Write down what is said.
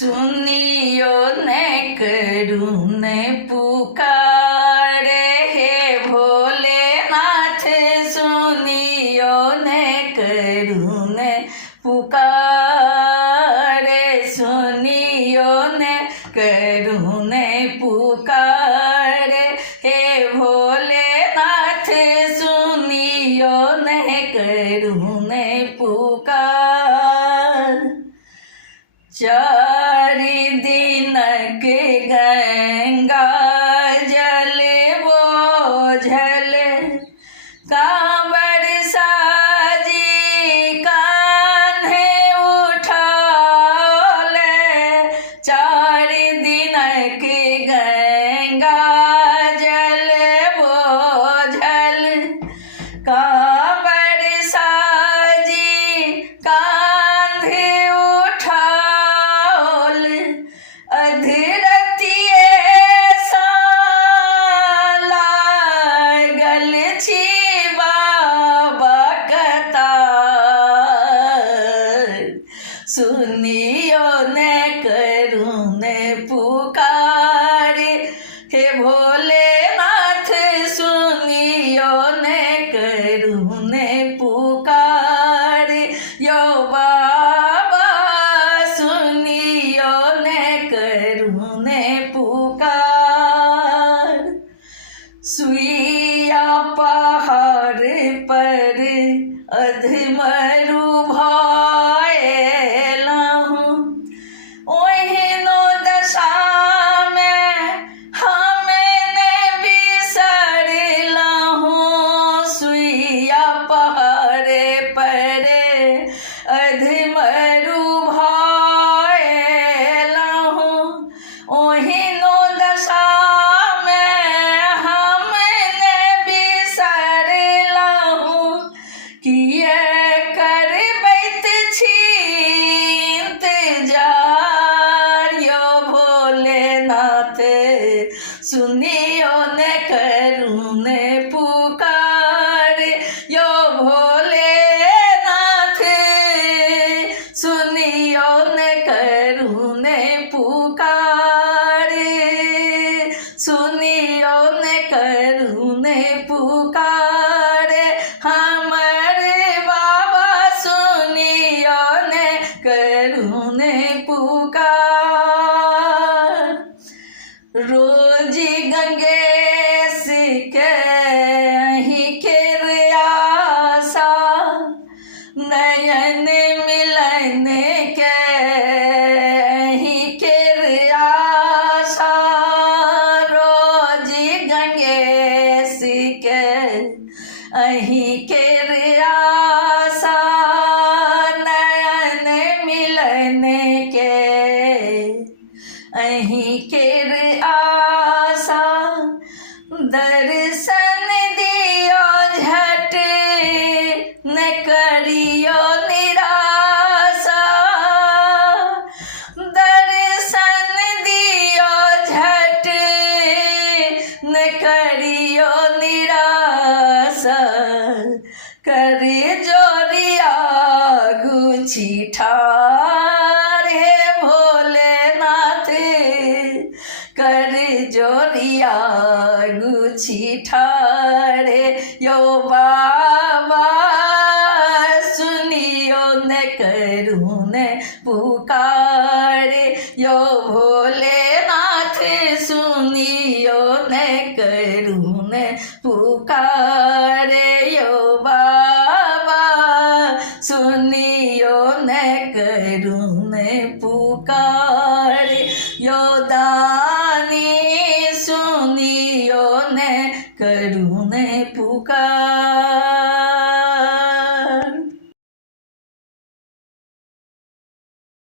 सुनियो ने करुण पुकारे हे भोलेनाथ सुनियो ने करुण पुकारे सुनियो ने करुण पुकारे हे भोलेनाथ सुनियो ने करुण पुकार चारि दिन के गंगा जल बोझल कांवर साजी कान्हे उठौले चारि दिन के गंगा जल बोझल कांवर साजी कान्हे अधरतिए लागल छी बाबा कतार सुनियो ने करुण पुकार हे भोलेनाथ सुनियो ने करुण पुकार यो बाबा सुनियो ने करुण पुकार सुइया पहाड़ पर अधमरु भयलहु ओहिनो दशा में हमने बिसरलहु सुइया पहाड़ पर अधमरु ओहिनो दशा में हमने बिसरलहु किए करबैत छी इंतजार यो भोलेनाथ सुनियो ने करुण पुकार यो भोलेनाथ सुनियो ने करुण पुकार सुनियो ने करुण पुकार हमारे बाबा सुनियो ने करुण पुकार रोज गंगेश के ही केर आशा नयन मिलन के ही केर आशा रोज गंगेश के अही केर आशा नयन मिलन के अही केर आशा दर्शन दियो झट न करियो निराशा दर्शन दियो झट न करियो निराशा कर जोरिया गुछी ठार हे भोलेनाथ कर जोरिया गुछी ठारे यो बाबा सुनियो ने करुण पुकार यो भोलेनाथ सुनियो ने करुण पुकार यो बाबा सुनियो ने करुण पुकार यो दानी सुनियो ने करुण पुकार।